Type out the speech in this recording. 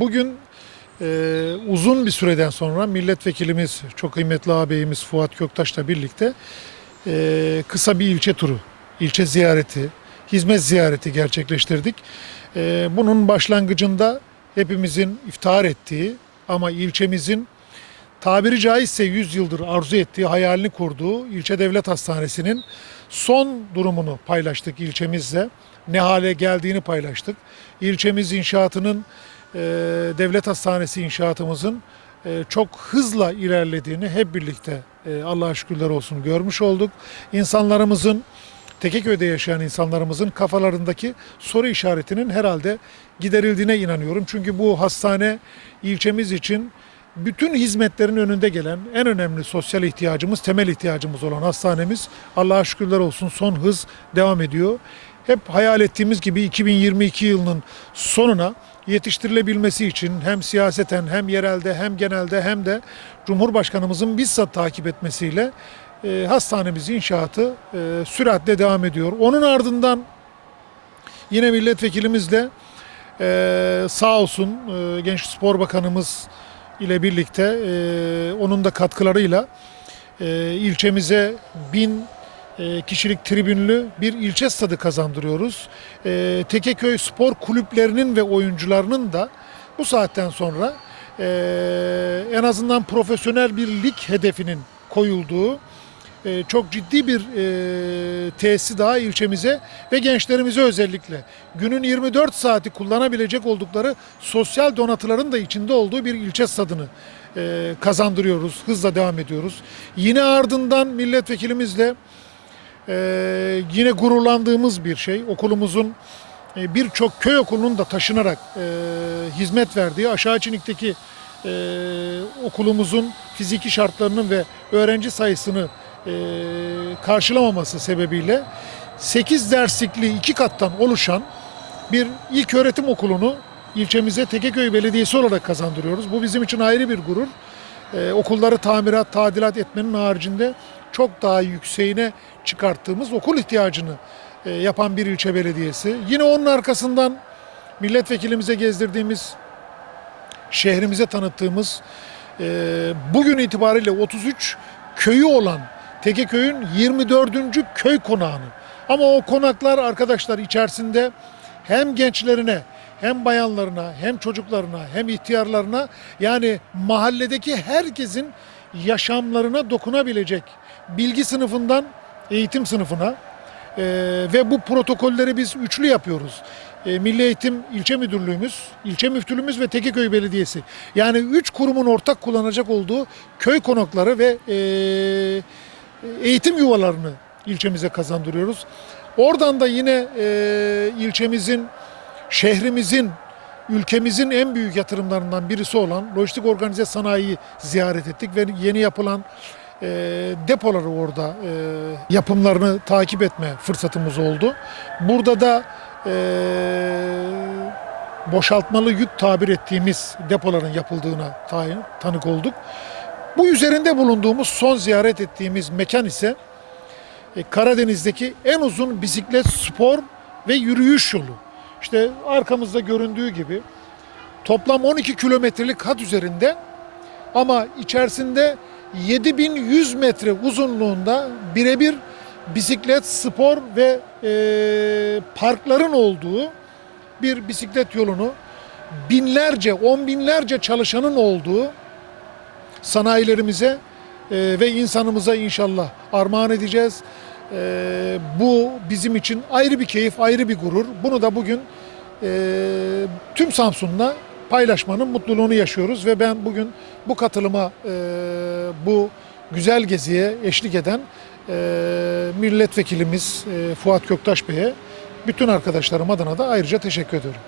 bugün e, uzun bir süreden sonra milletvekilimiz, çok kıymetli ağabeyimiz Fuat Köktaş'la birlikte e, kısa bir ilçe turu, ilçe ziyareti, hizmet ziyareti gerçekleştirdik. E, bunun başlangıcında hepimizin iftihar ettiği ama ilçemizin tabiri caizse 100 yıldır arzu ettiği, hayalini kurduğu ilçe devlet hastanesinin son durumunu paylaştık ilçemizle. Ne hale geldiğini paylaştık. İlçemiz inşaatının, e, devlet hastanesi inşaatımızın e, çok hızla ilerlediğini hep birlikte e, Allah'a şükürler olsun görmüş olduk. İnsanlarımızın, Tekeköy'de yaşayan insanlarımızın kafalarındaki soru işaretinin herhalde giderildiğine inanıyorum. Çünkü bu hastane ilçemiz için bütün hizmetlerin önünde gelen en önemli sosyal ihtiyacımız, temel ihtiyacımız olan hastanemiz Allah'a şükürler olsun son hız devam ediyor. Hep hayal ettiğimiz gibi 2022 yılının sonuna yetiştirilebilmesi için hem siyaseten hem yerelde hem genelde hem de Cumhurbaşkanımızın bizzat takip etmesiyle e, hastanemiz inşaatı e, süratle devam ediyor. Onun ardından yine milletvekilimizle e, sağ olsun e, Genç Spor Bakanımız ile birlikte e, onun da katkılarıyla e, ilçemize bin kişilik tribünlü bir ilçe stadı kazandırıyoruz. E, Tekeköy spor kulüplerinin ve oyuncularının da bu saatten sonra e, en azından profesyonel bir lig hedefinin koyulduğu e, çok ciddi bir e, tesisi daha ilçemize ve gençlerimize özellikle günün 24 saati kullanabilecek oldukları sosyal donatıların da içinde olduğu bir ilçe stadını e, kazandırıyoruz. Hızla devam ediyoruz. Yine ardından milletvekilimizle e, yine gururlandığımız bir şey okulumuzun e, birçok köy okulunun da taşınarak e, hizmet verdiği aşağı Çinik'teki e, okulumuzun fiziki şartlarının ve öğrenci sayısını karşılamaması sebebiyle 8 derslikli iki kattan oluşan bir ilk öğretim okulunu ilçemize Tekeköy Belediyesi olarak kazandırıyoruz. Bu bizim için ayrı bir gurur. Ee, okulları tamirat, tadilat etmenin haricinde çok daha yükseğine çıkarttığımız okul ihtiyacını e, yapan bir ilçe belediyesi. Yine onun arkasından milletvekilimize gezdirdiğimiz, şehrimize tanıttığımız e, bugün itibariyle 33 köyü olan Tekeköy'ün 24. köy konağını. Ama o konaklar arkadaşlar içerisinde hem gençlerine hem bayanlarına hem çocuklarına hem ihtiyarlarına yani mahalledeki herkesin yaşamlarına dokunabilecek bilgi sınıfından eğitim sınıfına e, ve bu protokolleri biz üçlü yapıyoruz. E, Milli Eğitim İlçe Müdürlüğümüz, İlçe Müftülüğümüz ve Tekeköy Belediyesi. Yani üç kurumun ortak kullanacak olduğu köy konakları ve e, eğitim yuvalarını ilçemize kazandırıyoruz. Oradan da yine e, ilçemizin, şehrimizin, ülkemizin en büyük yatırımlarından birisi olan lojistik organize sanayiyi ziyaret ettik ve yeni yapılan e, depoları orada e, yapımlarını takip etme fırsatımız oldu. Burada da e, boşaltmalı yük tabir ettiğimiz depoların yapıldığına tanık olduk. Bu üzerinde bulunduğumuz son ziyaret ettiğimiz mekan ise e, Karadeniz'deki en uzun bisiklet spor ve yürüyüş yolu. İşte arkamızda göründüğü gibi toplam 12 kilometrelik hat üzerinde ama içerisinde 7100 metre uzunluğunda birebir bisiklet, spor ve e, parkların olduğu bir bisiklet yolunu binlerce, on binlerce çalışanın olduğu sanayilerimize e, ve insanımıza inşallah armağan edeceğiz. E, bu bizim için ayrı bir keyif, ayrı bir gurur. Bunu da bugün e, tüm Samsun'la paylaşmanın mutluluğunu yaşıyoruz ve ben bugün bu katılıma, e, bu güzel geziye eşlik eden e, milletvekilimiz e, Fuat Köktaş Bey'e bütün arkadaşlarım adına da ayrıca teşekkür ediyorum.